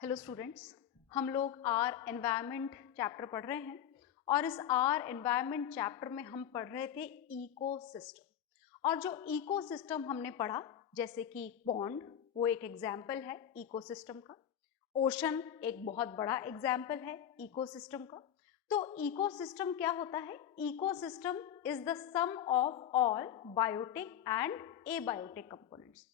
Hello students, हम लोग are environment chapter पढ़ रहे हैं और इस आर एनवायरनमेंट चैप्टर में हम पढ़ रहे थे इकोसिस्टम। और जो इकोसिस्टम हमने पढ़ा, जैसे कि पॉन्ड वो एक एग्जाम्पल है इकोसिस्टम का, ओशन एक बहुत बड़ा एग्जाम्पल है इकोसिस्टम का। तो इकोसिस्टम क्या होता है? Ecosystem is the sum of all biotic and abiotic components.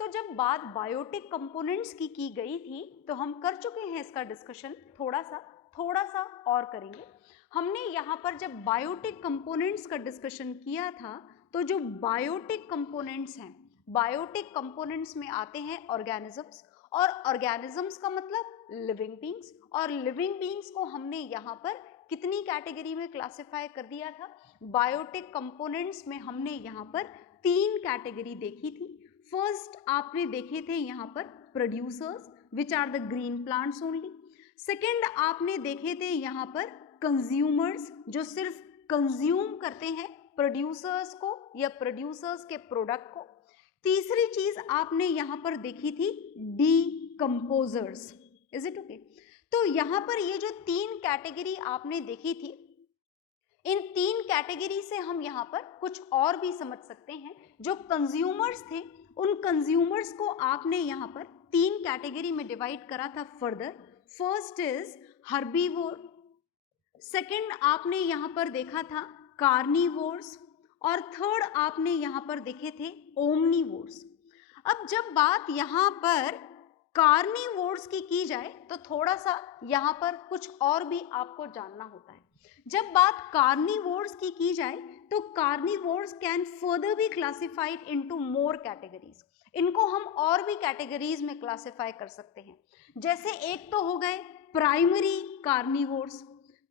तो जब बात बायोटिक कंपोनेंट्स की गई थी तो हम कर चुके हैं इसका डिस्कशन, थोड़ा सा और करेंगे। हमने यहाँ पर जब बायोटिक कंपोनेंट्स का डिस्कशन किया था तो जो बायोटिक कंपोनेंट्स हैं, बायोटिक कंपोनेंट्स में आते हैं ऑर्गेनिजम्स, और ऑर्गेनिजम्स का मतलब लिविंग बींग्स, और लिविंग बींग्स को हमने यहाँ पर कितनी कैटेगरी में क्लासिफाई कर दिया था? बायोटिक कंपोनेंट्स में हमने यहाँ पर 3 कैटेगरी देखी थी। फर्स्ट आपने देखे थे यहाँ पर producers which are the green plants only. Second आपने देखे थे यहाँ पर कंज्यूमर्स जो सिर्फ कंज्यूम करते हैं प्रोड्यूसर्स को या प्रोड्यूसर्स के प्रोडक्ट को। तीसरी चीज आपने यहाँ पर देखी थी डीकंपोजर्स। Is it okay? तो यहाँ पर ये जो 3 कैटेगरी आपने देखी थी, इन 3 कैटेगरी से हम यहाँ पर कुछ और भी समझ सकते हैं। जो कंज्यूमर्स थे उन कंज्यूमर्स को आपने यहाँ पर 3 कैटेगरी में डिवाइड करा था further. First is herbivore, second आपने यहाँ पर देखा था कार्निवोर्स, और थर्ड आपने यहाँ पर देखे थे ओमनीवोर्स। अब जब बात यहाँ पर कार्निवोर्स की जाए तो थोड़ा सा यहाँ पर कुछ और भी आपको जानना होता है। जब बात कार्निवोर्स की जाए तो carnivores can further be classified into more categories. इनको हम और भी कैटेगरीज में क्लासिफाई कर सकते हैं। जैसे एक तो हो गए प्राइमरी कार्निवोर्स।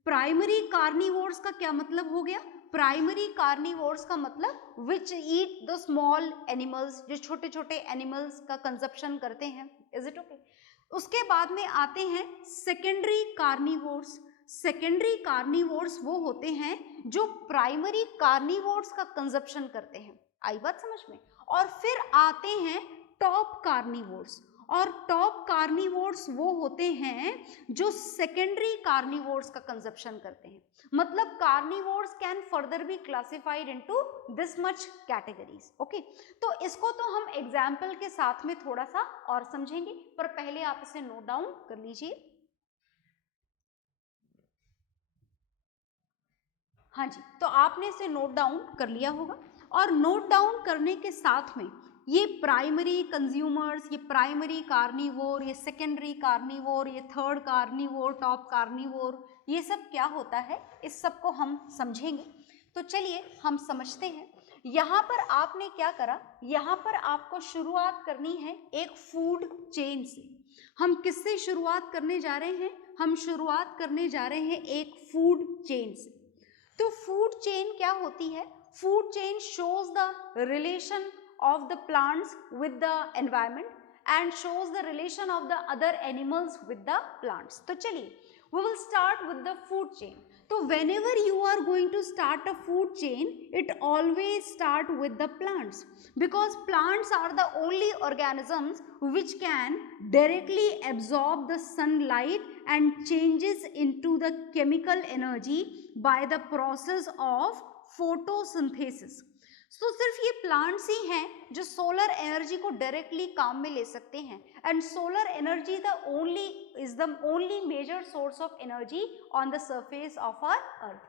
प्राइमरी कार्निवोर्स का क्या मतलब हो गया? प्राइमरी कार्निवोर्स का मतलब विच ईट द स्मॉल एनिमल्स, जो छोटे छोटे एनिमल्स का कंजप्शन करते हैं। Is it okay? उसके बाद में आते हैं सेकेंडरी कार्निवोर्स। सेकेंडरी कार्निवोर्स वो होते हैं जो प्राइमरी कार्निवोर्स का कंजप्शन करते हैं। आई बात समझ में? और फिर आते हैं टॉप कार्निवोर्स, और टॉप कार्निवोर्स वो होते हैं जो सेकेंडरी कार्निवोर्स का कंजप्शन करते हैं। मतलब carnivores can further be classified into this much categories. Okay, तो इसको तो हम एग्जाम्पल के साथ में थोड़ा सा और समझेंगे, पर पहले आप इसे नोट डाउन कर लीजिए। हाँ जी, तो आपने इसे नोट डाउन कर लिया होगा, और नोट डाउन करने के साथ में ये प्राइमरी कंज्यूमर्स, ये प्राइमरी कार्निवोर, ये सेकेंडरी कार्निवोर, ये थर्ड कार्निवोर, टॉप कार्निवोर, ये सब क्या होता है, इस सब को हम समझेंगे। तो चलिए हम समझते हैं। यहाँ पर आपने क्या करा, यहाँ पर आपको शुरुआत करनी है एक फूड चेन से। हम किससे शुरुआत करने जा रहे हैं? हम शुरुआत करने जा रहे हैं एक फूड चेन से। तो फूड चेन क्या होती है? Food chain shows the relation of the plants with the environment and shows the relation of the other animals with the plants. तो चलिए we will start with the food chain. तो whenever you are going to start a food chain, it always start with the plants, because plants are the only organisms which can directly absorb the sunlight and changes into the chemical energy by the process of photosynthesis. तो सिर्फ ये plants ही हैं जो solar energy को directly काम में ले सकते हैं, and solar energy is the only major source of energy on the surface of our earth.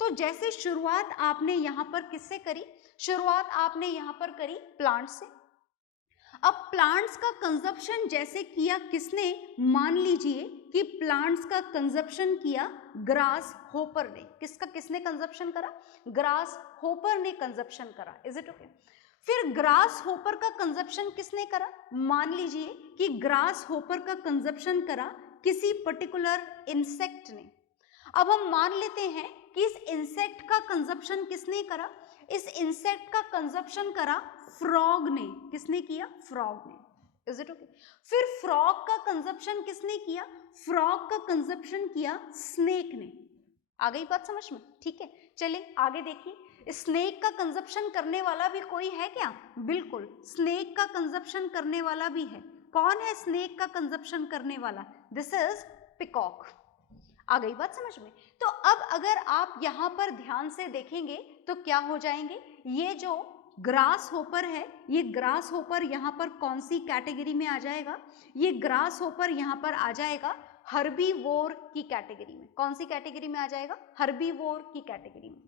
तो जैसे शुरुआत आपने यहाँ पर किससे करी? शुरुआत आपने यहाँ पर करी प्लांट से। अब प्लांट्स का कंजप्शन जैसे किया किसने? मान लीजिए कि प्लांट्स का कंजप्शन किया ग्रास होपर ने। किसने कंजप्शन करा? ग्रास होपर ने कंजप्शन करा। Is it okay? फिर ग्रास होपर का कंजप्शन किसने करा? मान लीजिए कि ग्रास होपर का कंजप्शन करा किसी पर्टिकुलर इंसेक्ट ने। अब हम मान लेते हैं कि इस इंसेक्ट का कंजप्शन किसने करा? इस इंसेक्ट का कंजप्शन करा फ्रॉग ने। किसने किया? फ्रॉग ने। Is it okay? फिर फ्रॉग का कंजप्शन किसने किया? फ्रॉग का कंजप्शन किया स्नेक ने। आ गई बात समझ में? ठीक है, चलिए आगे देखिए। स्नेक का कंजप्शन करने वाला भी कोई है क्या? बिल्कुल, स्नेक का कंजप्शन करने वाला भी है। कौन है स्नेक का कंजप्शन करने वाला? This is peacock. आ गई बात समझ में? तो अब अगर आप यहाँ पर ध्यान से देखेंगे तो क्या हो जाएंगे, ये जो ग्रास होपर है, ये ग्रास होपर यहाँ पर कौन सी कैटेगरी में आ जाएगा, ये ग्रास होपर यहाँ पर आ जाएगा हर्बीवोर की कैटेगरी में। कौन सी कैटेगरी में आ जाएगा? हर्बीवोर की कैटेगरी में।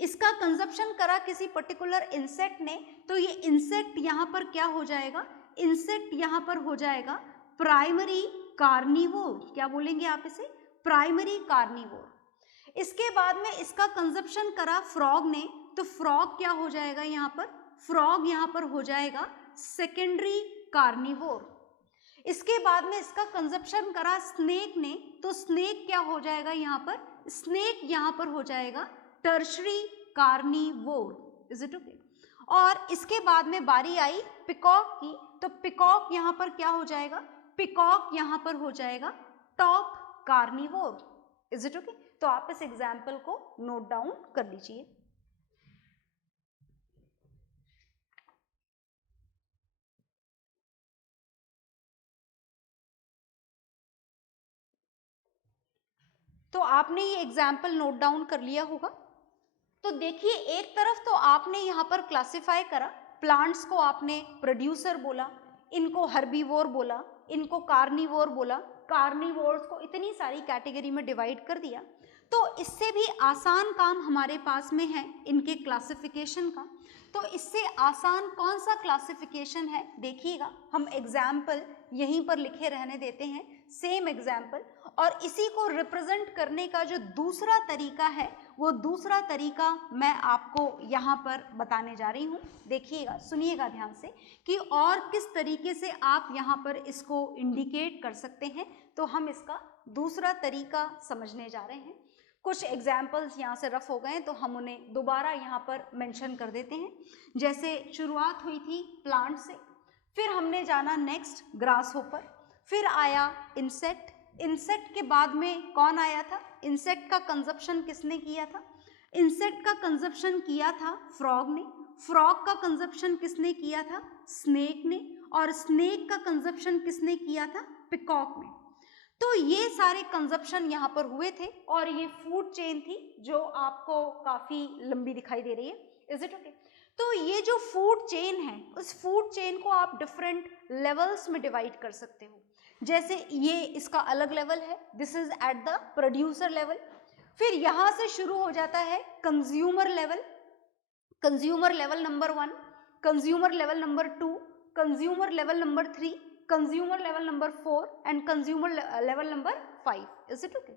इसका कंजप्शन करा किसी पर्टिकुलर इंसेक्ट ने, तो ये इंसेक्ट यहाँ पर क्या हो जाएगा, इंसेक्ट यहाँ पर हो जाएगा प्राइमरी कार्निवोर। क्या बोलेंगे आप इसे? Primary carnivore. इसके बाद में इसका कंजप्शन करा फ्रॉग ने, तो फ्रॉग क्या हो जाएगा यहाँ पर? फ्रॉग यहाँ पर हो जाएगा सेकेंडरी कार्निवोर। इसके बाद में इसका कंजप्शन करा स्नेक ने, तो स्नेक क्या हो जाएगा यहाँ पर? स्नेक यहाँ पर हो जाएगा tertiary carnivore. Is it okay? और इसके बाद में बारी आई पिकॉक की, तो पिकॉक यहाँ पर क्या हो जाएगा? पिकॉक यहाँ पर हो जाएगा top carnivore. Is it okay? तो आप इस एग्जाम्पल को नोट डाउन कर लीजिए। तो आपने ये एग्जाम्पल नोट डाउन कर लिया होगा। तो देखिए, एक तरफ तो आपने यहाँ पर क्लासिफाई करा, प्लांट्स को आपने प्रोड्यूसर बोला, इनको हर्बीवोर बोला, इनको कार्निवोर बोला, कार्निवोर्स को इतनी सारी कैटेगरी में डिवाइड कर दिया। तो इससे भी आसान काम हमारे पास में है इनके क्लासिफिकेशन का। तो इससे आसान कौन सा क्लासिफिकेशन है देखिएगा, हम एग्जाम्पल यहीं पर लिखे रहने देते हैं, सेम एग्जाम्पल, और इसी को रिप्रेजेंट करने का जो दूसरा तरीका है वो दूसरा तरीका मैं आपको यहाँ पर बताने जा रही हूँ। देखिएगा, सुनिएगा ध्यान से कि और किस तरीके से आप यहाँ पर इसको इंडिकेट कर सकते हैं। तो हम इसका दूसरा तरीका समझने जा रहे हैं। कुछ एग्जाम्पल्स यहाँ से रफ हो गए तो हम उन्हें दोबारा यहाँ पर मेंशन कर देते हैं। जैसे शुरुआत हुई थी प्लांट से, फिर हमने जाना नेक्स्ट ग्रास होपर, फिर आया इंसेक्ट। इंसेक्ट के बाद में कौन आया था? इंसेक्ट का कंजप्शन किसने किया था? इंसेक्ट का कंजप्शन किया था फ्रॉग ने। फ्रॉग का कंजप्शन किसने किया था? स्नेक ने। और स्नेक का कंजप्शन किसने किया था? पिकॉक ने। तो ये सारे कंजप्शन यहाँ पर हुए थे और ये फूड चेन थी जो आपको काफी लंबी दिखाई दे रही है। Is it okay? तो ये जो फूड चेन है, उस फूड चेन को आप डिफरेंट लेवल्स में डिवाइड कर सकते हो। जैसे ये इसका अलग लेवल है, this is at the producer level. फिर यहाँ से शुरू हो जाता है consumer level, consumer level number 1, consumer level number 2, consumer level number 3, consumer level number 4 and consumer level number 5। Is it okay?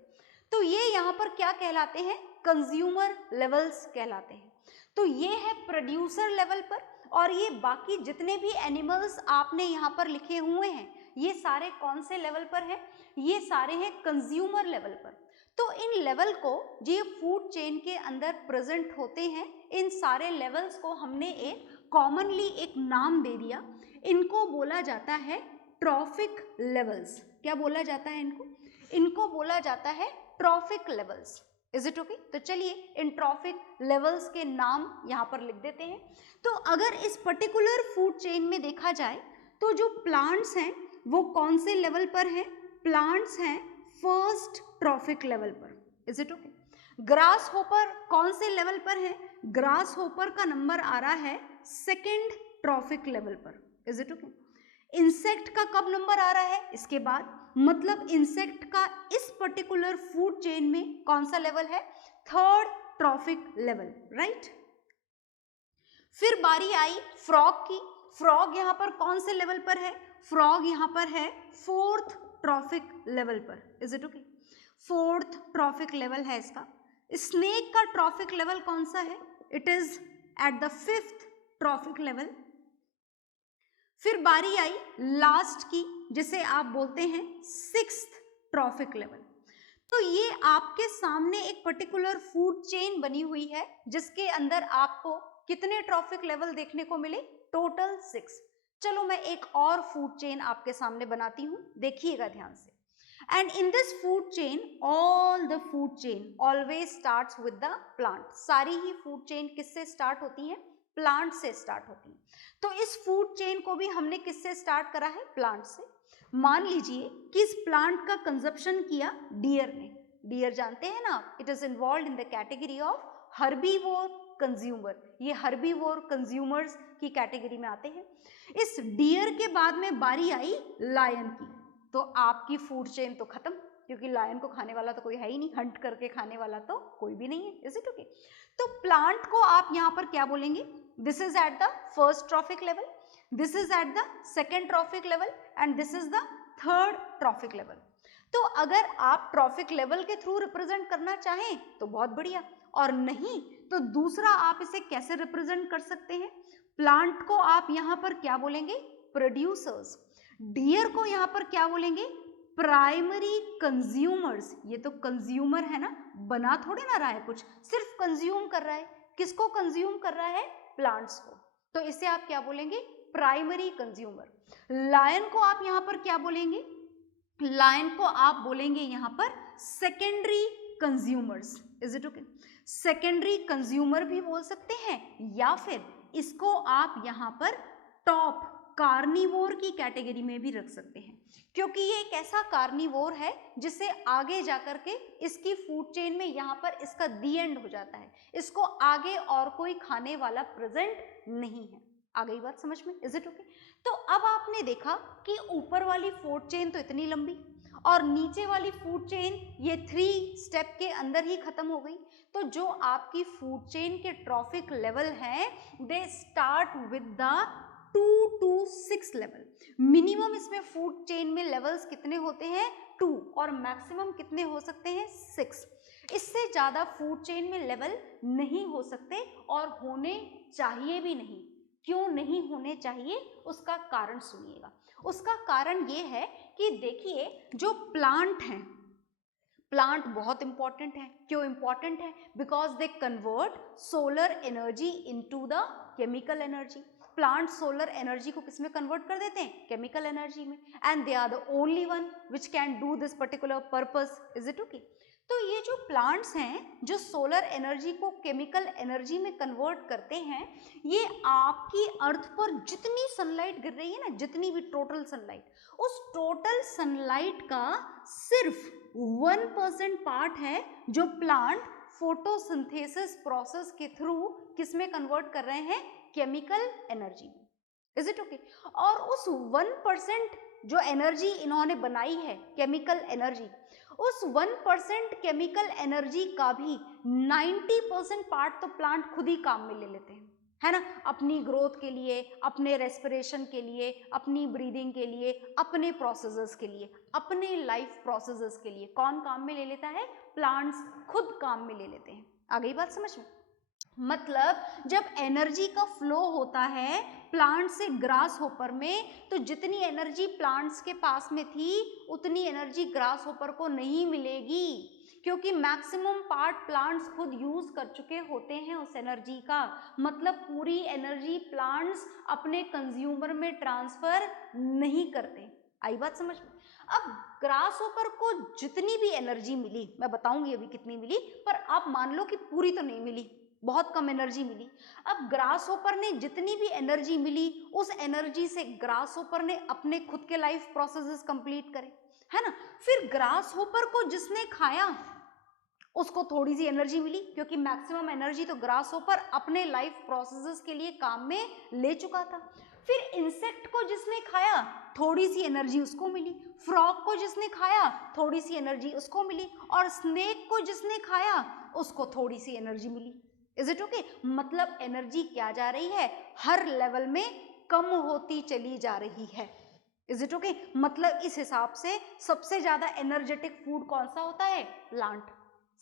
तो ये यहाँ पर क्या कहलाते हैं? कंज्यूमर लेवल्स कहलाते हैं। तो ये है प्रोड्यूसर लेवल पर, और ये बाकी जितने भी एनिमल्स आपने यहाँ पर लिखे हुए हैं ये सारे कौन से लेवल पर है? ये सारे हैं कंज्यूमर लेवल पर। तो इन लेवल को जो फूड चेन के अंदर प्रेजेंट होते हैं, इन सारे लेवल्स को हमने एक कॉमनली एक नाम दे दिया। इनको बोला जाता है ट्रॉफिक लेवल्स। क्या बोला जाता है इनको? इनको बोला जाता है trophic levels. Is it okay? तो चलिए इन ट्रॉफिक लेवल्स के नाम यहाँ पर लिख देते हैं। तो अगर इस पर्टिकुलर फूड चेन में देखा जाए तो जो प्लांट्स हैं वो कौन से लेवल पर हैं? प्लांट्स हैं फर्स्ट ट्रॉफिक लेवल पर। Is it okay? Grass hopper कौन से लेवल पर है? ग्रास होपर का नंबर आ रहा है सेकेंड ट्रॉफिक लेवल पर। Is it okay? इंसेक्ट का कब नंबर आ रहा है? इसके बाद, मतलब इंसेक्ट का इस पर्टिकुलर फूड चेन में कौन सा लेवल है? Third trophic level, right? फिर बारी आई फ्रॉग की। फ्रॉग यहाँ पर कौन से लेवल पर है? फ्रॉग यहाँ पर है फोर्थ ट्रॉफिक लेवल पर। Is it okay? Fourth trophic level है इसका। स्नेक का ट्रॉफिक लेवल कौन सा है? It is at the fifth trophic level. फिर बारी आई लास्ट की, जिसे आप बोलते हैं सिक्स्थ ट्रॉफिक लेवल। तो ये आपके सामने एक पर्टिकुलर फूड चेन बनी हुई है जिसके अंदर आपको कितने ट्रॉफिक लेवल देखने को मिले? टोटल 6। चलो मैं एक और फूड चेन आपके सामने बनाती हूँ, देखिएगा ध्यान से। And in this food chain, all the food chain always starts with the plant. सारी ही फूड चेन किससे स्टार्ट होती है? प्लांट से स्टार्ट होती है। तो इस फूड चेन को भी हमने किससे स्टार्ट करा है? प्लांट से। मान लीजिए कि इस प्लांट का कंजप्शन किया डियर ने, डियर जानते हैं ना, it is involve in the category of herbivore consumer, ये हर्बीवोर कंज्यूमर्स की कैटेगरी में आते हैं। इस डियर के बाद में बारी आई लायन की, तो आपकी फूड चेन तो खत्म, क्योंकि लायन को खाने वाला तो कोई है ही नहीं, हंट करके खाने वाला तो कोई भी नहीं है, इज इट ओके। तो प्लांट को आप यहाँ पर क्या बोलेंगे, this is at the first trophic level, this is at the second trophic level and this is the third trophic level. तो अगर आप ट्रॉफिक लेवल के थ्रू रिप्रेजेंट करना चाहें तो बहुत बढ़िया, और नहीं तो दूसरा आप इसे कैसे रिप्रेजेंट कर सकते हैं, प्लांट को आप यहाँ पर क्या बोलेंगे, प्रोड्यूसर्स, डियर को यहाँ पर क्या बोलेंगे, प्राइमरी कंज्यूमर्स। ये तो कंज्यूमर है ना, बना थोड़े ना रहा है कुछ, सिर्फ कंज्यूम कर रहा है, किसको कंज्यूम कर रहा है, प्लांट्स को, तो इसे आप क्या बोलेंगे, प्राइमरी कंज्यूमर। लायन को आप यहाँ पर क्या बोलेंगे, लायन को आप बोलेंगे यहाँ पर secondary consumers, is it okay. Secondary consumer भी बोल सकते हैं, या फिर इसको आप यहाँ पर टॉप कार्निवोर की कैटेगरी में भी रख सकते हैं, क्योंकि ये एक ऐसा कार्निवोर है जिससे आगे जाकर के इसकी फूड चेन में यहाँ पर इसका दी एंड हो जाता है, इसको आगे और कोई खाने वाला प्रेजेंट नहीं है। आ गई बात समझ में, इज इट ओके। तो अब आपने देखा कि ऊपर वाली फूड चेन तो इतनी लंबी और नीचे वाली फूड चेन ये 3 स्टेप के अंदर ही खत्म हो गई। तो जो आपकी फूड चेन के ट्रॉफिक लेवल हैं, they start with the 2 to 6 level. Minimum इसमें फूड चेन में लेवल्स कितने होते हैं, 2, और मैक्सिमम कितने हो सकते हैं, 6। इससे ज्यादा फूड चेन में लेवल नहीं हो सकते और होने चाहिए भी नहीं। क्यों नहीं होने चाहिए, उसका कारण सुनिएगा। उसका कारण ये है कि देखिए जो प्लांट हैं, प्लांट बहुत इंपॉर्टेंट है। क्यों इंपॉर्टेंट है, because they convert solar energy into the chemical energy. Plant solar energy को किसमें कन्वर्ट कर देते हैं, केमिकल एनर्जी में, and they are the only one which can do this particular purpose, is it okay. तो ये जो प्लांट्स हैं जो सोलर एनर्जी को केमिकल एनर्जी में कन्वर्ट करते हैं, ये आपकी अर्थ पर जितनी सनलाइट गिर रही है ना, जितनी भी टोटल सनलाइट, उस टोटल सनलाइट का सिर्फ 1% पार्ट है जो प्लांट फोटोसिंथेसिस प्रोसेस के थ्रू किसमें कन्वर्ट कर रहे हैं, केमिकल एनर्जी में, इज इट ओके। और उस 1% जो एनर्जी इन्होंने बनाई है, केमिकल एनर्जी, उस 1% केमिकल एनर्जी का भी 90% पार्ट तो प्लांट खुद ही काम में ले लेते हैं, है ना, अपनी ग्रोथ के लिए, अपने रेस्पिरेशन के लिए, अपनी ब्रीदिंग के लिए, अपने प्रोसेसेस के लिए, अपने लाइफ प्रोसेसेस के लिए कौन काम में ले लेता है, प्लांट्स खुद काम में ले लेते हैं। आ गई बात समझ में। मतलब जब एनर्जी का फ्लो होता है प्लांट से ग्रास होपर में, तो जितनी एनर्जी प्लांट्स के पास में थी उतनी एनर्जी ग्रास होपर को नहीं मिलेगी, क्योंकि मैक्सिमम पार्ट प्लांट्स खुद यूज कर चुके होते हैं उस एनर्जी का। मतलब पूरी एनर्जी प्लांट्स अपने कंज्यूमर में ट्रांसफर नहीं करते। आई बात समझ में। अब ग्रास होपर को जितनी भी एनर्जी मिली, मैं बताऊंगी अभी कितनी मिली, पर आप मान लो कि पूरी तो नहीं मिली, बहुत कम एनर्जी मिली। अब ग्रास होपर ने जितनी भी एनर्जी मिली, उस एनर्जी से ग्रास होपर ने अपने खुद के लाइफ प्रोसेसेस कंप्लीट करे, है ना। फिर ग्रास होपर को जिसने खाया उसको थोड़ी सी एनर्जी मिली, क्योंकि मैक्सिमम एनर्जी तो ग्रास होपर अपने लाइफ प्रोसेसेस के लिए काम में ले चुका था। फिर इंसेक्ट को जिसने खाया थोड़ी सी एनर्जी उसको मिली, फ्रॉग को जिसने खाया थोड़ी सी एनर्जी उसको मिली, और स्नेक को जिसने खाया उसको थोड़ी सी एनर्जी मिली। Is it okay. मतलब एनर्जी क्या जा रही है, हर लेवल में कम होती चली जा रही है। Is it okay. मतलब इस हिसाब से सबसे ज्यादा एनर्जेटिक फूड कौन सा होता है, प्लांट।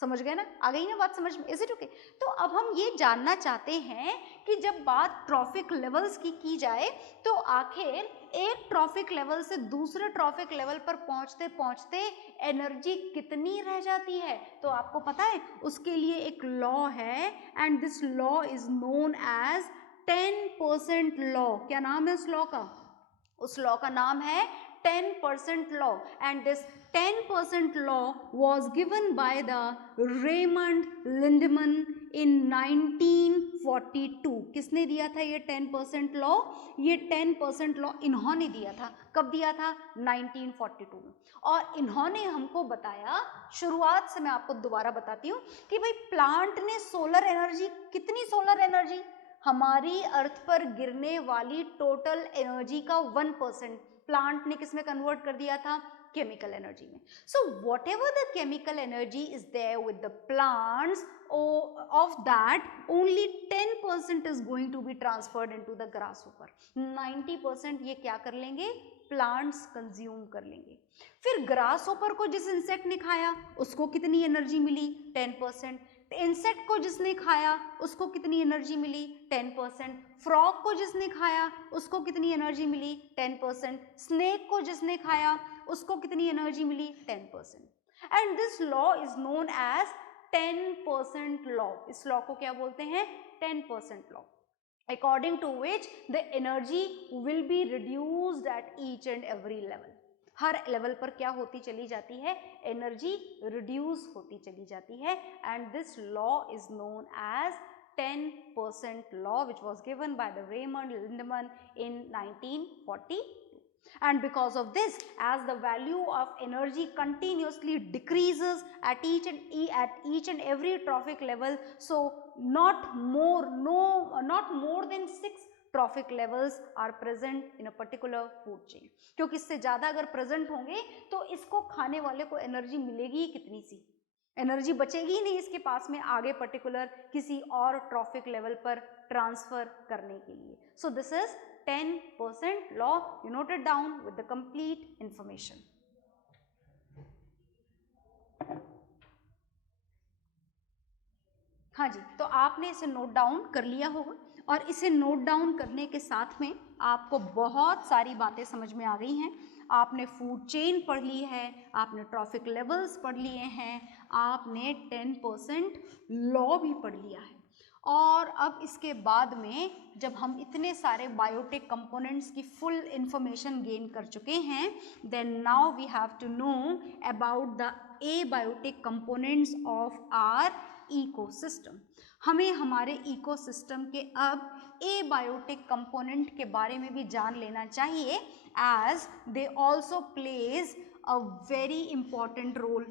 समझ गए ना, आ गई ना बात समझ में, इज इट ओके। तो अब हम ये जानना चाहते हैं कि जब बात ट्रॉफिक लेवल्स की जाए, तो आखिर एक ट्रॉफिक लेवल से दूसरे ट्रॉफिक लेवल पर पहुंचते पहुंचते एनर्जी कितनी रह जाती है। तो आपको पता है उसके लिए एक लॉ है, and this law is known as 10% law. क्या नाम है उस लॉ का, उस लॉ का नाम है 10% law, and this 10% law was given by the Raymond Lindemann in 1942. किसने दिया था ये 10% लॉ? ये 10% लॉ इन्होंने दिया था। कब दिया था? 1942 में। और इन्होंने हमको बताया, शुरुआत से मैं आपको दोबारा बताती हूँ कि भाई प्लांट ने सोलर एनर्जी, कितनी सोलर एनर्जी? हमारी अर्थ पर गिरने वाली टोटल एनर्जी का 1% प्लांट ने किसमें कन्वर्ट कर दिया था? chemical energy में. So whatever the chemical energy is there with the plants, of that only 10% is going to be transferred into the grasshopper. 90% ये क्या कर लेंगे? प्लांट्स कंज्यूम कर लेंगे। फिर ग्रासहोपर को जिस इंसेक्ट ने खाया उसको कितनी एनर्जी मिली? 10%। इंसेक्ट को जिसने खाया उसको कितनी एनर्जी मिली? 10%। फ्रॉग को जिसने खाया उसको कितनी एनर्जी मिली? 10%। स्नेक को जिसने खाया उसको कितनी एनर्जी मिली? 10%। And this law is known as 10% law. इस लॉ को क्या बोलते हैं? 10% law, according to which the energy will be reduced at each and every level. Her level पर क्या होती चली जाती है? एनर्जी रिड्यूस होती चली जाती है। And this law is known as 10% law, which was given by the Raymond Lindemann in 1942. And because of this, as the value of energy continuously decreases at each and every trophic level, so not more than 6 trophic levels are present in a particular food chain. क्योंकि इससे ज़्यादा अगर present होंगे तो इसको खाने वाले को एनर्जी मिलेगी कितनी सी? एनर्जी बचेगी ही नहीं इसके पास में आगे पर्टिकुलर किसी और ट्रॉफिक लेवल पर ट्रांसफर करने के लिए। So this is 10% law. You note it down with the complete information. हाँ जी, तो आपने इसे नोट डाउन कर लिया होगा और इसे नोट डाउन करने के साथ में आपको बहुत सारी बातें समझ में आ गई हैं। आपने फूड चेन पढ़ ली है, आपने ट्रॉफिक लेवल्स पढ़ लिए हैं, आपने 10% लॉ भी पढ़ लिया है। और अब इसके बाद में जब हम इतने सारे बायोटिक कंपोनेंट्स की फुल इंफॉर्मेशन गेन कर चुके हैं, then now we have to know about the abiotic components of our ecosystem. हमें हमारे इकोसिस्टम के अब एबायोटिक कंपोनेंट के बारे में भी जान लेना चाहिए, as they also plays a very important role.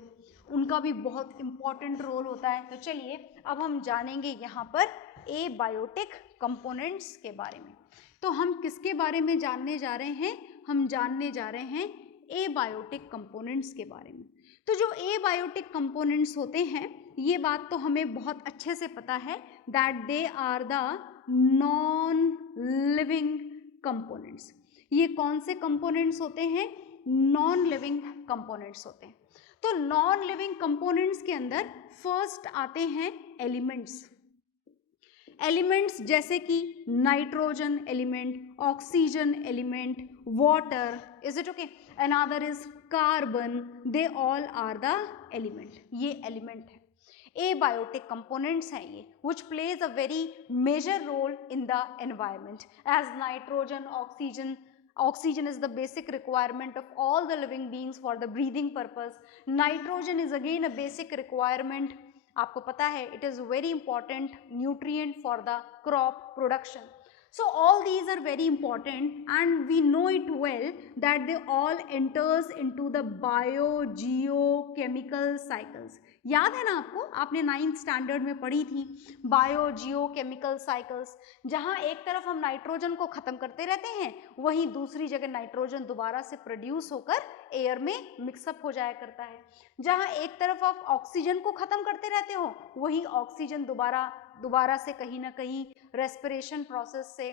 उनका भी बहुत इंपॉर्टेंट रोल होता है। तो चलिए अब हम जानेंगे यहाँ पर एबायोटिक कंपोनेंट्स के बारे में। तो हम किसके बारे में जानने जा रहे हैं? हम जानने जा रहे हैं एबायोटिक कंपोनेंट्स के बारे में। तो जो एबायोटिक कंपोनेंट्स होते हैं, ये बात तो हमें बहुत अच्छे से पता है that they are the non living components. ये कौन से कंपोनेंट्स होते हैं? नॉन लिविंग कंपोनेंट्स होते हैं। तो नॉन लिविंग कंपोनेंट्स के अंदर फर्स्ट आते हैं एलिमेंट्स। एलिमेंट्स जैसे कि nitrogen element, oxygen element, water, is it okay? Another is carbon, they all are the element. ये एलिमेंट है, एबायोटिक कंपोनेंट्स हैं ये, which plays a very major role in the environment. As nitrogen, oxygen is the basic requirement of all the living beings for the breathing purpose. Nitrogen is again a basic requirement. आपको पता है it is very important nutrient for the crop production. So all these are very important and we know it well that they all enters into the biogeochemical cycles. याद है ना आपको? आपने 9th standard में पढ़ी थी बायोजियोकेमिकल साइकिल्स, जहाँ एक तरफ हम नाइट्रोजन को खत्म करते रहते हैं, वहीं दूसरी जगह नाइट्रोजन दोबारा से प्रोड्यूस होकर एयर में मिक्सअप हो जाया करता है। जहाँ एक तरफ आप ऑक्सीजन को खत्म करते रहते हो, वहीं ऑक्सीजन दोबारा से कहीं ना कहीं रेस्पिरेशन प्रोसेस से,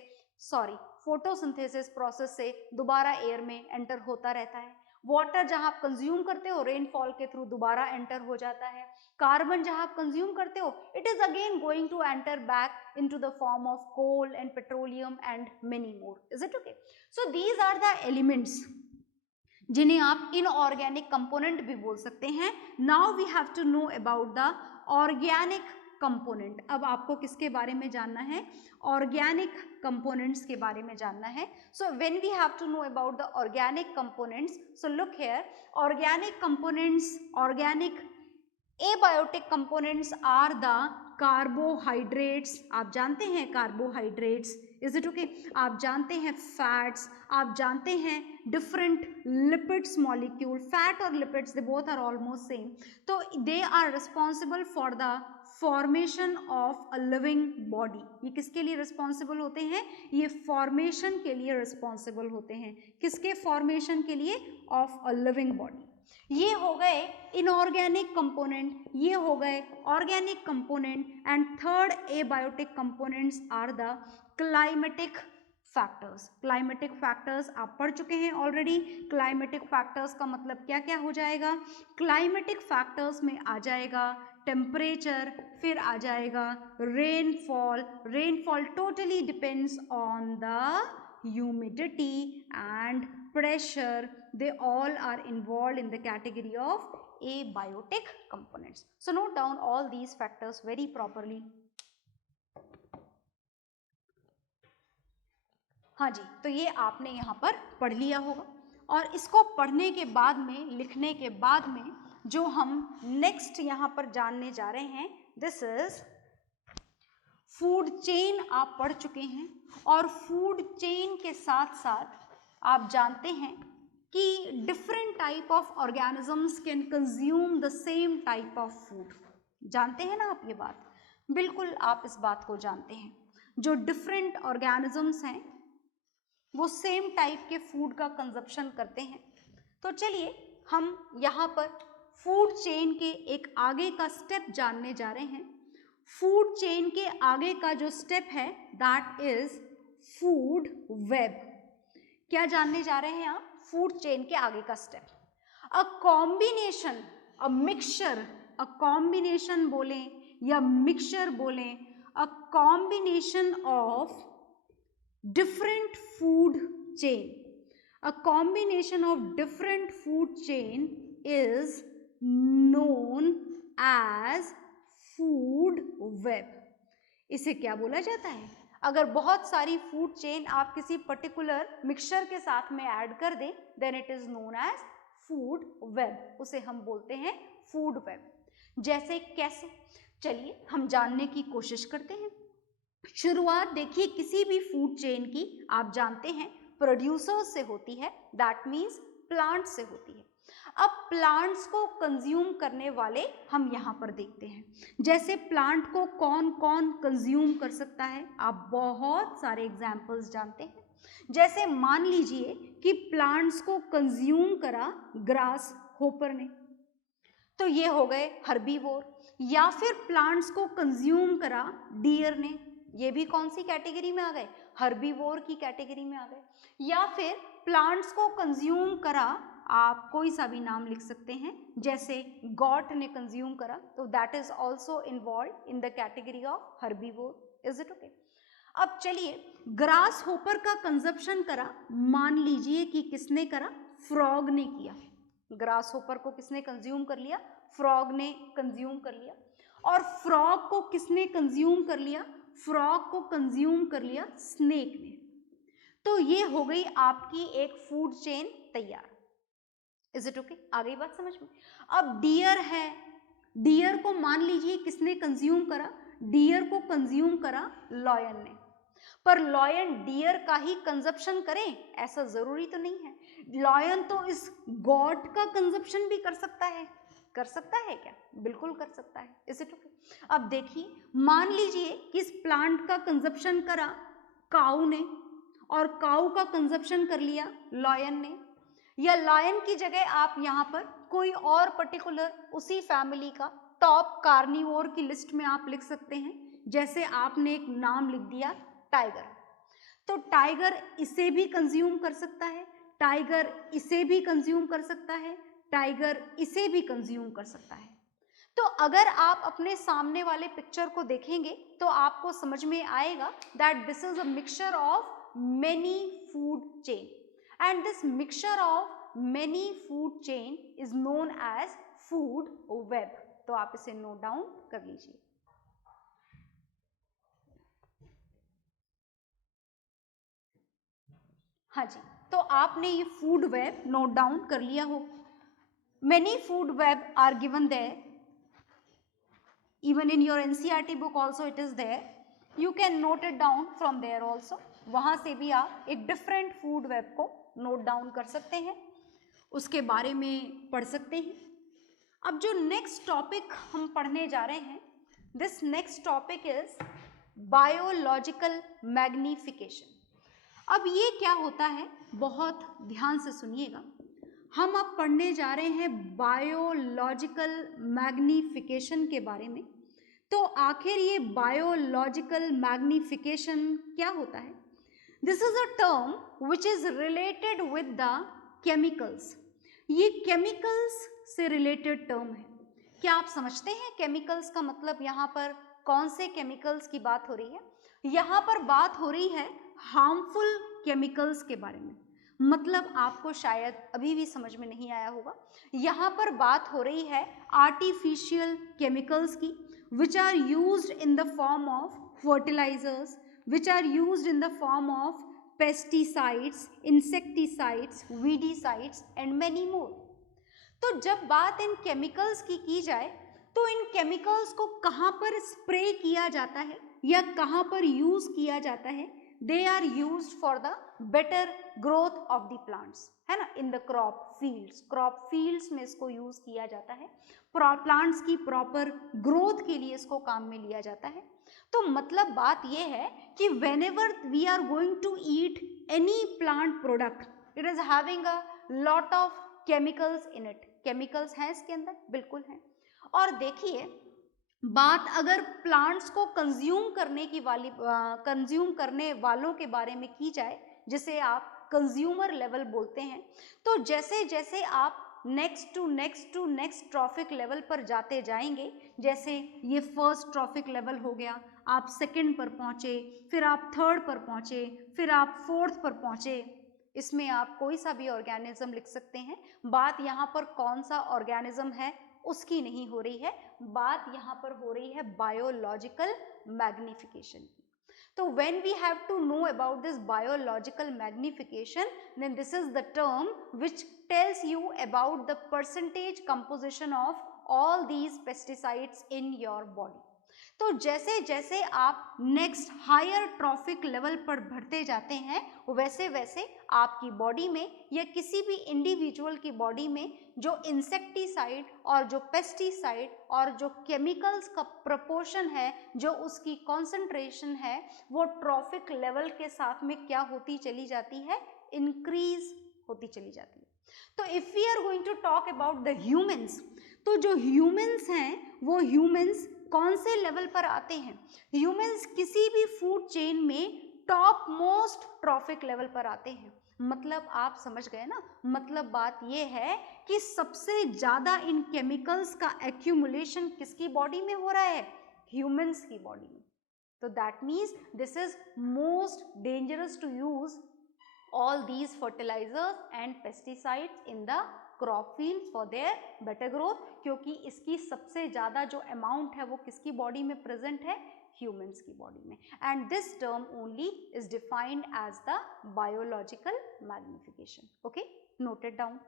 फोटोसिंथेसिस प्रोसेस से दोबारा एयर में एंटर होता रहता है। वाटर जहां आप कंज्यूम करते हो रेनफॉल के थ्रू दोबारा एंटर हो जाता है। कार्बन जहां आप कंज्यूम करते हो, it is again going to enter back into the form of coal and petroleum and many more. Is it okay? So these are the elements जिन्हें आप इनऑर्गेनिक कंपोनेंट भी बोल सकते हैं। Now we have to know about the organic component. अब आपको किसके बारे में जानना है? ऑर्गेनिक कंपोनेंट्स के बारे में जानना है। So when we have to know about the organic components, so look here, organic components, organic abiotic components are the carbohydrates. आप जानते हैं कार्बोहाइड्रेट्स, इज इट ओके? आप जानते हैं फैट्स, आप जानते हैं डिफरेंट लिपिड्स मॉलिक्यूल, फैट और lipids they both are almost same. तो they are responsible for the formation of a living body. ये किसके लिए रिस्पॉन्सिबल होते हैं? ये फॉर्मेशन के लिए रिस्पॉन्सिबल होते हैं। किसके फॉर्मेशन के लिए? Of a living body. ये हो गए इनऑर्गेनिक कंपोनेंट, ये हो गए organic component, and third abiotic components are the climatic factors. Climatic factors आप पढ़ चुके हैं ऑलरेडी। क्लाइमेटिक फैक्टर्स का मतलब क्या क्या हो जाएगा? क्लाइमेटिक फैक्टर्स में आ जाएगा टेम्परेचर, फिर आ जाएगा rainfall. Rainfall totally depends on the humidity and pressure. They all are involved in the category of abiotic components. So note down all these factors very properly. हाँ जी, तो ये आपने यहाँ पर पढ़ लिया होगा, और इसको पढ़ने के बाद में, लिखने के बाद में जो हम नेक्स्ट यहाँ पर जानने जा रहे हैं, दिस इज फूड चेन। आप पढ़ चुके हैं, और फूड चेन के साथ साथ आप जानते हैं कि different type of organisms can consume the same type of food. जानते हैं ना आप ये बात? बिल्कुल आप इस बात को जानते हैं। जो डिफरेंट ऑर्गेनिजम्स हैं वो सेम टाइप के फूड का कंजप्शन करते हैं। तो चलिए हम यहाँ पर फूड चेन के एक आगे का स्टेप जानने जा रहे हैं। फूड चेन के आगे का जो स्टेप है दैट इज फूड वेब। क्या जानने जा रहे हैं आप? फूड चेन के आगे का step, a combination, a mixture, a combination बोलें या मिक्सचर बोलें, a combination of different food chain, a combination of different food chain is known as food web. इसे क्या बोला जाता है? अगर बहुत सारी फूड चेन आप किसी पर्टिकुलर मिक्सचर के साथ में ऐड कर दें, then it is known as food web. उसे हम बोलते हैं फूड वेब। जैसे कैसे? चलिए हम जानने की कोशिश करते हैं। शुरुआत देखिए किसी भी फूड चेन की, आप जानते हैं प्रोड्यूसर से होती है, दैट मीन्स प्लांट से होती है। अब प्लांट्स को कंज्यूम करने वाले हम यहाँ पर देखते हैं। जैसे प्लांट को कौन कौन कंज्यूम कर सकता है? आप बहुत सारे एग्जाम्पल्स जानते हैं। जैसे मान लीजिए कि प्लांट्स को कंज्यूम करा ग्रास होपर ने, तो ये हो गए हर्बीवोर। या फिर प्लांट्स को कंज्यूम करा डियर ने, ये भी कौन सी कैटेगरी में आ गए? हर्बीवोर की कैटेगरी में आ गए। या फिर प्लांट्स को कंज्यूम करा, आप कोई सा भी नाम लिख सकते हैं, जैसे गॉट ने कंज्यूम करा, तो that is also involve in the category of herbivore. Is it okay? अब चलिए ग्रास होपर का कंजप्शन करा, मान लीजिए कि किसने करा? फ्रॉग ने किया। ग्रास होपर को किसने कंज्यूम कर लिया? फ्रॉग ने कंज्यूम कर लिया। और फ्रॉग को किसने कंज्यूम कर लिया? फ्रॉग को कंज्यूम कर लिया स्नेक ने। तो ये हो गई आपकी एक फूड चेन तैयार। Is it okay? आ गई बात समझ में? अब डियर है, डियर को मान लीजिए किसने कंज्यूम करा? डियर को कंज्यूम करा लॉयन ने। पर लॉयन डियर का ही कंजप्शन करें ऐसा जरूरी तो नहीं है। लॉयन तो इस गॉट का कंजप्शन भी कर सकता है। कर सकता है क्या? बिल्कुल कर सकता है। Is it okay? अब देखिए मान लीजिए कि इस प्लांट का कंजप्शन करा काऊ ने, और काऊ का कंजप्शन कर लिया लॉयन ने। या लॉयन की जगह आप यहाँ पर कोई और पर्टिकुलर उसी फैमिली का टॉप कार्निवोर की लिस्ट में आप लिख सकते हैं। जैसे आपने एक नाम लिख दिया टाइगर, तो टाइगर इसे भी कंज्यूम कर सकता है, टाइगर इसे भी कंज्यूम कर सकता है, टाइगर इसे भी कंज्यूम कर सकता है। तो अगर आप अपने सामने वाले पिक्चर को देखेंगे तो आपको समझ में आएगा that this is a mixture of many food chain, and this mixture of many food chain is known as food web। तो आप इसे नोट डाउन कर लीजिए। हाँ जी, तो आपने ये फूड वेब नोट डाउन कर लिया हो। Many food web are given there, even in your NCERT book also it is there. You can note it down from there also. वहाँ से भी आप एक different food web को note down कर सकते हैं, उसके बारे में पढ़ सकते हैं। अब जो next topic हम पढ़ने जा रहे हैं, this next topic is biological magnification. अब ये क्या होता है, बहुत ध्यान से सुनिएगा। हम अब पढ़ने जा रहे हैं बायोलॉजिकल मैग्निफिकेशन के बारे में। तो आखिर ये बायोलॉजिकल मैग्निफिकेशन क्या होता है? This is a term which is related with the chemicals. ये केमिकल्स से रिलेटेड टर्म है। क्या आप समझते हैं केमिकल्स का मतलब यहाँ पर कौन से केमिकल्स की बात हो रही है? यहाँ पर बात हो रही है हार्मफुल केमिकल्स के बारे में। मतलब आपको शायद अभी भी समझ में नहीं आया होगा। यहाँ पर बात हो रही है आर्टिफिशियल केमिकल्स की, which are used in the form of fertilisers, which are used in the form of pesticides, insecticides, weedicides and many more. तो जब बात इन केमिकल्स की जाए तो इन केमिकल्स को कहाँ पर स्प्रे किया जाता है या कहाँ पर यूज किया जाता है? They are used for the better growth of the plants, है ना, इन द क्रॉप फील्ड्स में इसको यूज किया जाता है। प्लांट्स की प्रॉपर ग्रोथ के लिए इसको काम में लिया जाता है। तो मतलब बात यह है कि whenever we are going to eat any plant product, it is having a lot of chemicals in it. Chemicals हैं इसके अंदर, बिल्कुल हैं। और देखिए, बात अगर प्लांट्स को कंज्यूम करने वालों के बारे में की जाए, जिसे आप कंज्यूमर लेवल बोलते हैं, तो जैसे जैसे आप next to next trophic level पर जाते जाएंगे, जैसे ये फर्स्ट ट्रॉफिक लेवल हो गया, आप सेकंड पर पहुंचे, फिर आप थर्ड पर पहुंचे, फिर आप फोर्थ पर पहुंचे, इसमें आप कोई सा भी ऑर्गेनिज्म लिख सकते हैं। बात यहाँ पर कौन सा ऑर्गेनिज्म है उसकी नहीं हो रही है, बात यहाँ पर हो रही है बायोलॉजिकल मैग्निफिकेशन की। तो when we have to know about this biological magnification, then this is the term which tells you about the percentage composition of all these pesticides in your body. तो जैसे जैसे आप नेक्स्ट हायर ट्रॉफिक लेवल पर बढ़ते जाते हैं, वैसे वैसे आपकी बॉडी में या किसी भी इंडिविजुअल की बॉडी में जो इंसेक्टिसाइड और जो पेस्टिसाइड और जो केमिकल्स का प्रपोर्शन है, जो उसकी कॉन्सेंट्रेशन है, वो ट्रॉफिक लेवल के साथ में क्या होती चली जाती है? इंक्रीज होती चली जाती है। तो if we are going to talk about the humans, तो जो ह्यूमंस हैं वो ह्यूमंस कौन से लेवल पर आते हैं? ह्यूमंस किसी भी फूड चेन में टॉप मोस्ट ट्रॉफिक लेवल पर आते हैं। मतलब आप समझ गए ना, मतलब बात ये है कि सबसे ज्यादा इन केमिकल्स का एक्यूमुलेशन किसकी बॉडी में हो रहा है? ह्यूमंस की बॉडी में। तो that means this is most dangerous to use all these fertilizers and pesticides in the crop fields for their better growth, क्योंकि इसकी सबसे ज़्यादा जो अमाउंट है वो किसकी बॉडी में प्रेजेंट है? ह्यूमंस की बॉडी में। And this term only is defined as the biological magnification. Okay, noted down.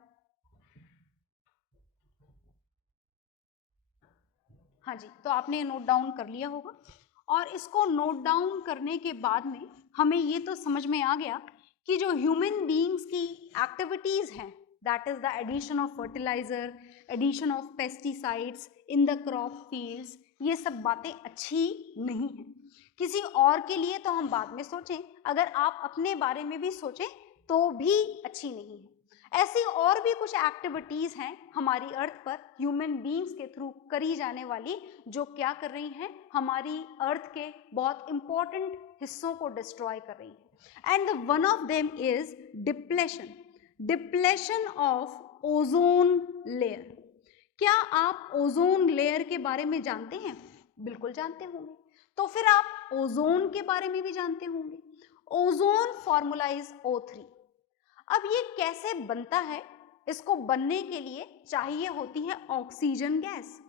हाँ जी, तो आपने नोट डाउन कर लिया होगा। और इसको नोट डाउन करने के बाद में हमें ये तो समझ में आ गया कि जो ह्यूमन बीइंग्स की एक्टिविटीज़ हैं, that is the addition of fertiliser, addition of pesticides in the crop fields, ये सब बातें अच्छी नहीं हैं। किसी और के लिए तो हम बाद में सोचें, अगर आप अपने बारे में भी सोचें तो भी अच्छी नहीं है। ऐसी और भी कुछ एक्टिविटीज़ हैं हमारी अर्थ पर ह्यूमन बीइंग्स के थ्रू करी जाने वाली, जो क्या कर रही हैं? हमारी अर्थ के बहुत इंपॉर्टेंट हिस्सों को डिस्ट्रॉय कर रही हैं। And one of them is depletion of ozone layer. क्या आप ओजोन लेयर के बारे में जानते हैं? बिल्कुल जानते होंगे। तो फिर आप ओजोन के बारे में भी जानते होंगे। Ozone formula is O3। अब ये कैसे बनता है? इसको बनने के लिए चाहिए होती है oxygen gas.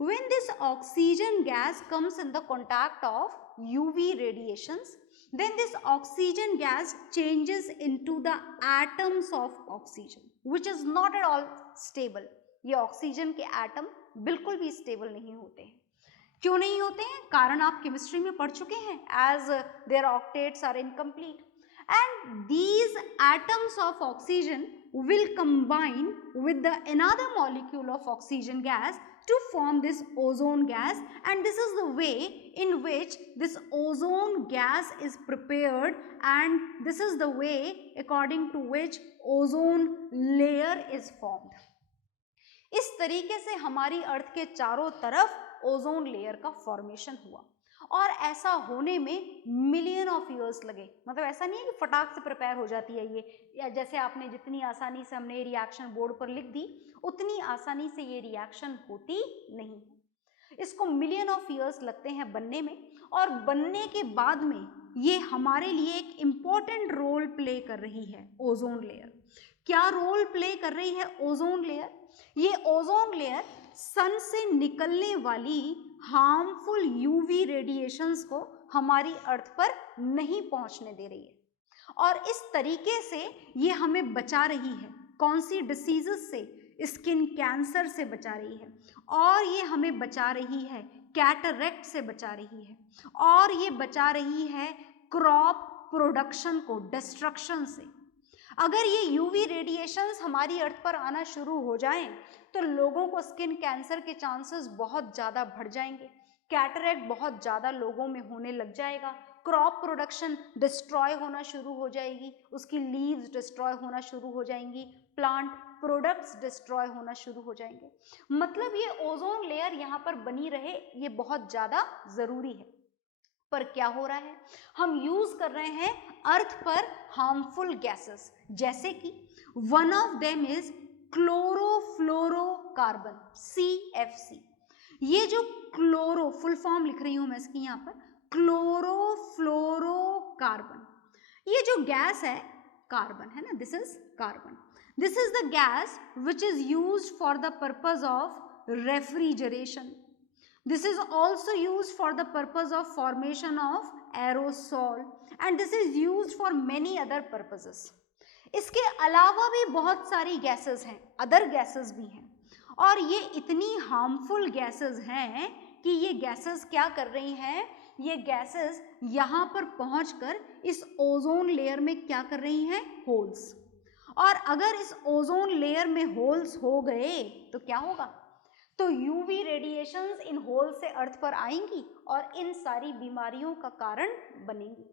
When this oxygen gas comes in the contact of UV radiations, then this oxygen gas changes into the atoms of oxygen which is not at all stable. ये ऑक्सीजन के एटम बिल्कुल भी stable नहीं होते हैं. क्यों नहीं होते हैं? कारण आप केमिस्ट्री में पढ़ चुके हैं, as their octets are incomplete, and these atoms of oxygen will combine with the another molecule of oxygen gas to form this ozone gas, and this is the way in which this ozone gas is prepared, and this is the way according to which ozone layer is formed. इस तरीके से हमारी अर्थ के चारों तरफ ozone layer का formation हुआ, और ऐसा होने में मिलियन ऑफ ईयर्स लगे. मतलब ऐसा नहीं है कि फटाक से प्रिपेयर हो जाती है ये, या जैसे आपने जितनी आसानी से हमने रिएक्शन बोर्ड पर लिख दी उतनी आसानी से ये रिएक्शन होती नहीं है. इसको मिलियन ऑफ ईयर्स लगते हैं बनने में, और बनने के बाद में ये हमारे लिए एक इम्पॉर्टेंट रोल प्ले कर रही है ओजोन लेयर. क्या रोल प्ले कर रही है ओजोन लेयर? ये ओजोन लेयर सन से निकलने वाली हार्मफुल यूवी रेडिएशंस को हमारी अर्थ पर नहीं पहुंचने दे रही है, और इस तरीके से ये हमें बचा रही है. कौन सी डिसीजेस से? स्किन कैंसर से बचा रही है, और ये हमें बचा रही है कैटरेक्ट से बचा रही है, और ये बचा रही है क्रॉप प्रोडक्शन को डिस्ट्रक्शन से. अगर ये यूवी रेडिएशंस हमारी अर्थ पर आना शुरू हो जाएं तो लोगों को स्किन कैंसर के चांसेस बहुत ज़्यादा बढ़ जाएंगे, कैटरेक्ट बहुत ज़्यादा लोगों में होने लग जाएगा, क्रॉप प्रोडक्शन डिस्ट्रॉय होना शुरू हो जाएगी, उसकी लीव्स डिस्ट्रॉय होना शुरू हो जाएंगी, प्लांट प्रोडक्ट्स डिस्ट्रॉय होना शुरू हो जाएंगे. मतलब ये ओजोन लेयर यहाँ पर बनी रहे ये बहुत ज़्यादा ज़रूरी है. पर क्या हो रहा है? हम यूज कर रहे हैं अर्थ पर हार्मफुल गैसेस, जैसे कि one of them is chlorofluorocarbon, CFC. ये जो क्लोरो, फुल फॉर्म लिख रही हूं मैं इसकी यहाँ पर, क्लोरोफ्लोरोकार्बन. ये जो गैस है कार्बन है ना, this is carbon. This is the gas which is used for the purpose of refrigeration. This is also used for the purpose of formation of aerosol, and this is used for many other purposes. इसके अलावा भी बहुत सारी gases हैं, other gases भी हैं, और ये इतनी हार्मफुल गैसेस हैं कि ये गैसेस क्या कर रही हैं? ये गैसेस यहाँ पर पहुँचकर इस ओजोन लेयर में क्या कर रही हैं? होल्स. और अगर इस ओजोन लेयर में होल्स हो गए तो क्या होगा? तो यूवी रेडिएशंस इन होल से अर्थ पर आएंगी और इन सारी बीमारियों का कारण बनेंगी.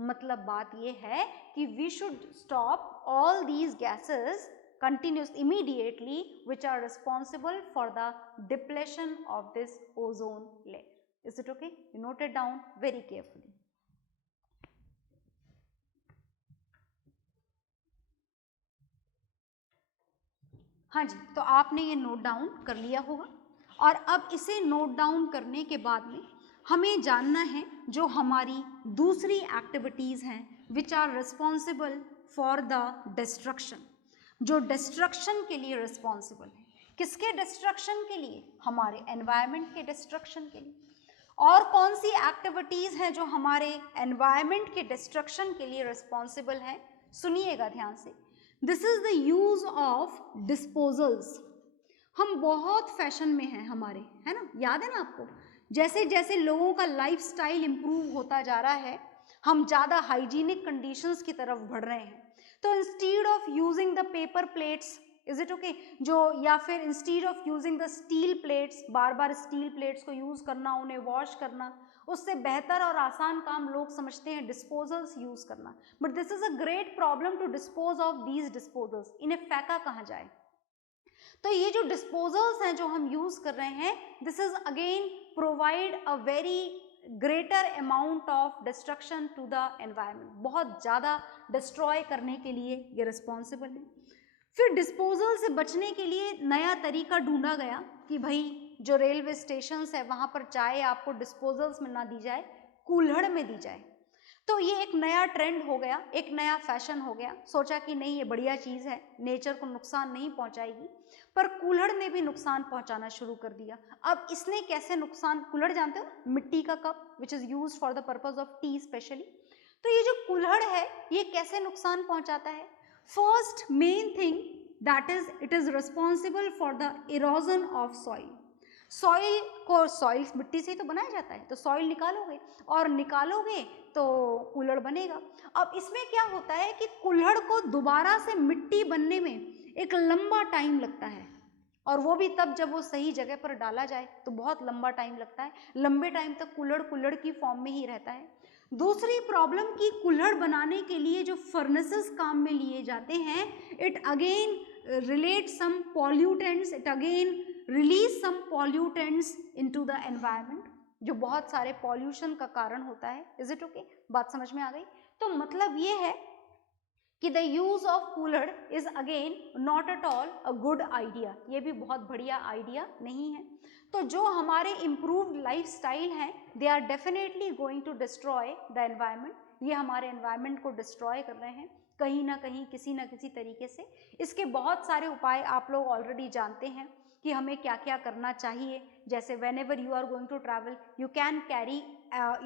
मतलब बात ये है कि we should stop all these gases continuous immediately which are responsible for the depletion of this ozone layer. Is it okay? You note it down very carefully. हाँ जी, तो आपने ये नोट डाउन कर लिया होगा, और अब इसे नोट डाउन करने के बाद में हमें जानना है जो हमारी दूसरी एक्टिविटीज़ हैं which are responsible for the destruction, जो डिस्ट्रक्शन के लिए रिस्पॉन्सिबल है. किसके डिस्ट्रक्शन के लिए? हमारे एनवायरनमेंट के डिस्ट्रक्शन के लिए. और कौन सी एक्टिविटीज़ हैं जो हमारे एनवायरनमेंट के डिस्ट्रक्शन के लिए रिस्पॉन्सिबल हैं? सुनिएगा ध्यान से. This is the use of disposals. हम बहुत फैशन में हैं हमारे, है ना, याद है ना आपको? जैसे जैसे लोगों का लाइफस्टाइल इम्प्रूव होता जा रहा है, हम ज़्यादा हाइजीनिक कंडीशंस की तरफ बढ़ रहे हैं. तो instead of using the paper plates, is it okay, जो या फिर instead of using the steel plates, bar bar steel plates को यूज़ करना, उन्हें वॉश करना, उससे बेहतर और आसान काम लोग समझते हैं डिस्पोजल्स यूज़ करना. But this is a great problem to dispose of these disposals. इन्हें फेंका कहाँ जाए? तो ये जो डिस्पोजल्स हैं जो हम यूज़ कर रहे हैं, this is again provide a very greater amount of destruction to the environment. बहुत ज़्यादा डिस्ट्रॉय करने के लिए ये रिस्पॉन्सिबल है. फिर डिस्पोजल से बचने के लिए नया तरीका ढूंढा गया कि भाई जो रेलवे स्टेशंस है वहाँ पर चाय आपको डिस्पोजल्स में ना दी जाए, कुल्हड़ में दी जाए. तो ये एक नया ट्रेंड हो गया, एक नया फैशन हो गया. सोचा कि नहीं, ये बढ़िया चीज़ है, नेचर को नुकसान नहीं पहुँचाएगी. पर कुल्हड़ ने भी नुकसान पहुँचाना शुरू कर दिया. अब इसने कैसे नुकसान, कुल्हड़ जानते हो, मिट्टी का cup which is used for the purpose of T specially. तो ये जो कुल्हड़ है ये कैसे नुकसान पहुंचाता है? First main thing that is it is responsible for the erosion of soil. Soil मिट्टी से ही तो बनाया जाता है, तो सॉइल निकालोगे तो कुल्हड़ बनेगा। अब इसमें क्या होता है कि कुल्हड़ को दोबारा से मिट्टी बनने में एक लंबा टाइम लगता है, और वो भी तब जब वो सही जगह पर डाला जाए तो बहुत लंबा टाइम लगता है। लंबे टाइम तक कुल्हड़ की फॉर्म में ही रहता है। दूसरी प्रॉब्लम की कुल्हड़ बनाने के लिए जो फर्नेसेस काम में लिए जाते हैं, it again relate some pollutants, it again release some pollutants into the environment, जो बहुत सारे पॉल्यूशन का कारण होता है। Is it okay? बात समझ में आ गई? तो मतलब ये है कि द यूज ऑफ कुल्हड़ is again not at all a good idea, ये भी बहुत बढ़िया आइडिया नहीं है। तो जो हमारे इम्प्रूव्ड लाइफ स्टाइल हैं, they are definitely going to destroy the environment, ये हमारे एनवायरमेंट को डिस्ट्रॉय कर रहे हैं कहीं ना कहीं, किसी ना किसी तरीके से। इसके बहुत सारे उपाय आप लोग ऑलरेडी जानते हैं कि हमें क्या क्या करना चाहिए। जैसे whenever you are going to travel you can carry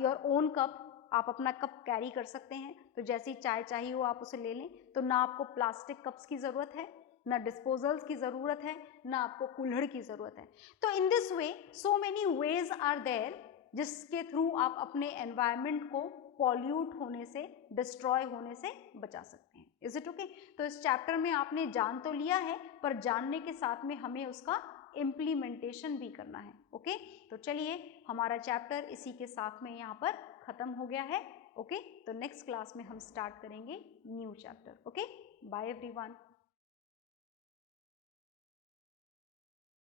your own cup, आप अपना कप कैरी कर सकते हैं। तो जैसी चाय चाहिए हो आप उसे ले लें, तो ना आपको प्लास्टिक कप्स की ज़रूरत है, ना डिस्पोजल्स की ज़रूरत है, ना आपको कुल्हड़ की ज़रूरत है। तो in this way so many ways are there जिसके थ्रू आप अपने एनवायरनमेंट को पॉल्यूट होने से, डिस्ट्रॉय होने से बचा सकते हैं। Is it okay? तो इस चैप्टर में आपने जान तो लिया है, पर जानने के साथ में हमें उसका इम्प्लीमेंटेशन भी करना है। ओके, तो चलिए हमारा चैप्टर इसी के साथ में यहाँ पर खत्म हो गया है। ओके, तो नेक्स्ट क्लास में हम स्टार्ट करेंगे new chapter. Okay, bye everyone.